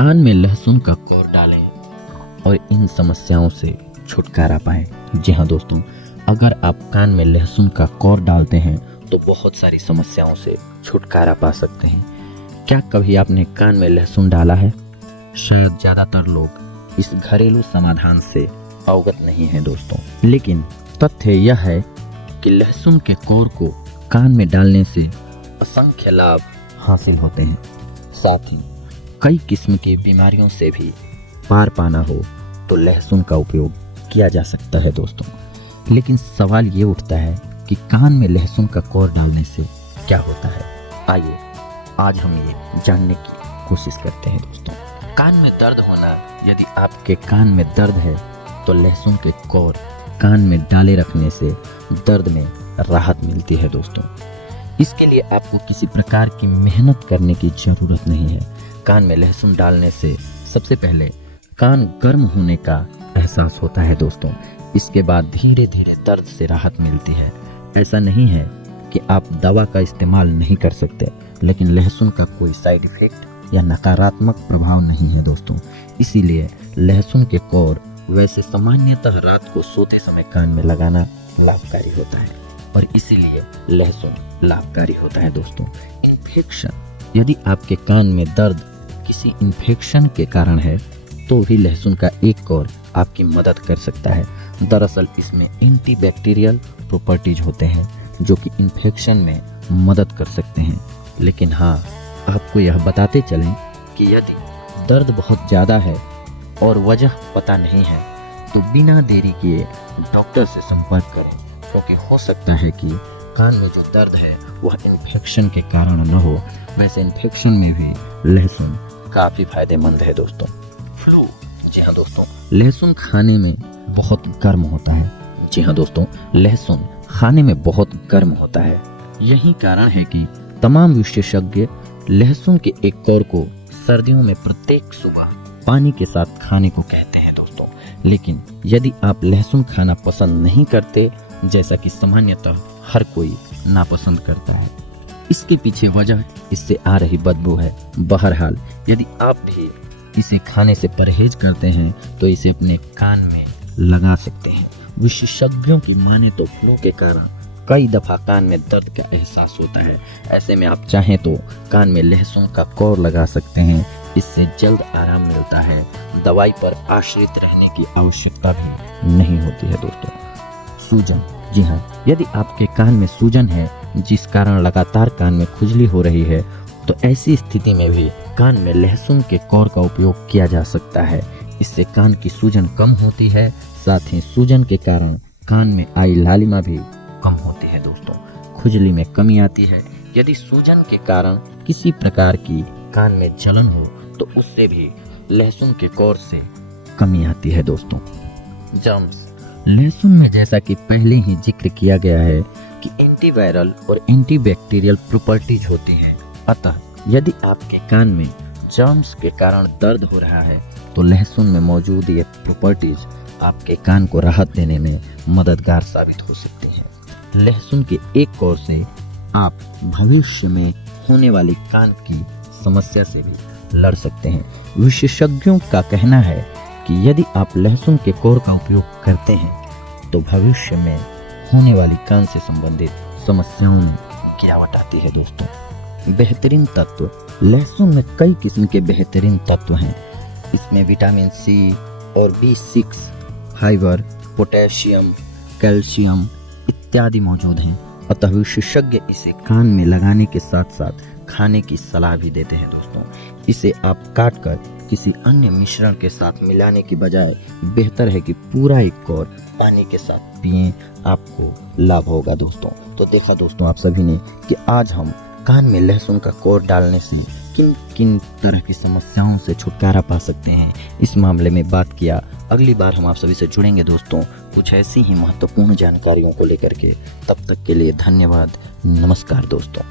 कान में लहसुन का कोर डालें और इन समस्याओं से छुटकारा पाएं। जी हाँ दोस्तों, अगर आप कान में लहसुन का कोर डालते हैं तो बहुत सारी समस्याओं से छुटकारा पा सकते हैं। क्या कभी आपने कान में लहसुन डाला है? शायद ज़्यादातर लोग इस घरेलू समाधान से अवगत नहीं हैं दोस्तों, लेकिन तथ्य यह है कि लहसुन के कोर को कान में डालने से असंख्य लाभ हासिल होते हैं। साथ ही कई किस्म की बीमारियों से भी पार पाना हो तो लहसुन का उपयोग किया जा सकता है दोस्तों। लेकिन सवाल ये उठता है कि कान में लहसुन का कोर डालने से क्या होता है। आइए आज हम ये जानने की कोशिश करते हैं दोस्तों। कान में दर्द होना, यदि आपके कान में दर्द है तो लहसुन के कोर कान में डाले रखने से दर्द में राहत मिलती है दोस्तों। इसके लिए आपको किसी प्रकार की मेहनत करने की जरूरत नहीं है। कान में लहसुन डालने से सबसे पहले कान गर्म होने का एहसास होता है दोस्तों। इसके बाद धीरे धीरे दर्द से राहत मिलती है। ऐसा नहीं है कि आप दवा का इस्तेमाल नहीं कर सकते, लेकिन लहसुन का कोई साइड इफेक्ट या नकारात्मक प्रभाव नहीं है दोस्तों। इसीलिए लहसुन के कोर वैसे सामान्यतः रात को सोते समय कान में लगाना लाभकारी होता है, और इसीलिए लहसुन लाभकारी होता है दोस्तों। इन्फेक्शन, यदि आपके कान में दर्द किसी इन्फेक्शन के कारण है तो भी लहसुन का एक कोर आपकी मदद कर सकता है। दरअसल इसमें एंटीबैक्टीरियल प्रॉपर्टीज होते हैं जो कि इन्फेक्शन में मदद कर सकते हैं। लेकिन हाँ, आपको यह बताते चलें कि यदि दर्द बहुत ज़्यादा है और वजह पता नहीं है तो बिना देरी किए डॉक्टर से संपर्क करें, क्योंकि हो सकता है कि कान में जो दर्द है वह इन्फेक्शन के कारण न हो। वैसे इन्फेक्शन में भी लहसुन काफ़ी फायदेमंद है दोस्तों। फ्लू, जी हाँ दोस्तों, लहसुन खाने में बहुत गर्म होता है। जी हाँ दोस्तों, लहसुन खाने में बहुत गर्म होता है। यही कारण है कि तमाम विशेषज्ञ लहसुन के एक कोर को सर्दियों में प्रत्येक सुबह पानी के साथ खाने को कहते हैं दोस्तों। लेकिन यदि आप लहसुन खाना पसंद नहीं करते, जैसा कि सामान्यतः हर कोई नापसंद करता है, इसके पीछे वजह इससे आ रही बदबू है। बहरहाल यदि आप भी इसे खाने से परहेज करते हैं तो इसे अपने कान में लगा सकते हैं। विशेषज्ञों की माने तो फ्लू के कारण कई दफा कान में दर्द का एहसास होता है। ऐसे में आप चाहें तो कान में लहसुन का कोर लगा सकते हैं। इससे जल्द आराम मिलता है। दवाई पर आश्रित रहने की आवश्यकता भी नहीं होती है दोस्तों। सूजन, जी हाँ, यदि आपके कान में सूजन है जिस कारण लगातार कान में खुजली हो रही है तो ऐसी स्थिति में भी कान में लहसुन के कोर का उपयोग किया जा सकता है। इससे कान की सूजन कम होती है। साथ ही सूजन के कारण कान में आई लालिमा भी कम होती है दोस्तों। खुजली में कमी आती है। यदि सूजन के कारण किसी प्रकार की कान में जलन हो तो उससे भी लहसुन के कोर से कमी आती है दोस्तों। जर्म्स, लहसुन में जैसा कि पहले ही जिक्र किया गया है कि एंटीवायरल और एंटीबैक्टीरियल प्रॉपर्टीज होती है। अतः यदि आपके कान में जर्म्स के कारण दर्द हो रहा है तो लहसुन में मौजूद ये प्रॉपर्टीज आपके कान को राहत देने में मददगार साबित हो सकती है। लहसुन के एक कोर से आप भविष्य में होने वाली कान की समस्या से भी लड़ सकते हैं। विशेषज्ञों का कहना है कि यदि आप लहसुन के कोर का उपयोग करते हैं तो भविष्य में होने वाली कान से संबंधित समस्याओं में गिरावट आती है दोस्तों। बेहतरीन तत्व, लहसुन में कई किस्म के बेहतरीन तत्व हैं। इसमें विटामिन सी और B6, फाइबर, पोटेशियम, कैल्शियम इत्यादि मौजूद हैं। अतः विशेषज्ञ इसे कान में लगाने के साथ साथ खाने की सलाह भी देते हैं दोस्तों। इसे आप काटकर किसी अन्य मिश्रण के साथ मिलाने की बजाय बेहतर है कि पूरा एक कोर पानी के साथ पिएं, आपको लाभ होगा दोस्तों। तो देखा दोस्तों आप सभी ने कि आज हम कान में लहसुन का कोर डालने से किन किन तरह की समस्याओं से छुटकारा पा सकते हैं, इस मामले में बात किया। अगली बार हम आप सभी से जुड़ेंगे दोस्तों कुछ ऐसी ही महत्वपूर्ण जानकारियों को लेकर के। तब तक के लिए धन्यवाद। नमस्कार दोस्तों।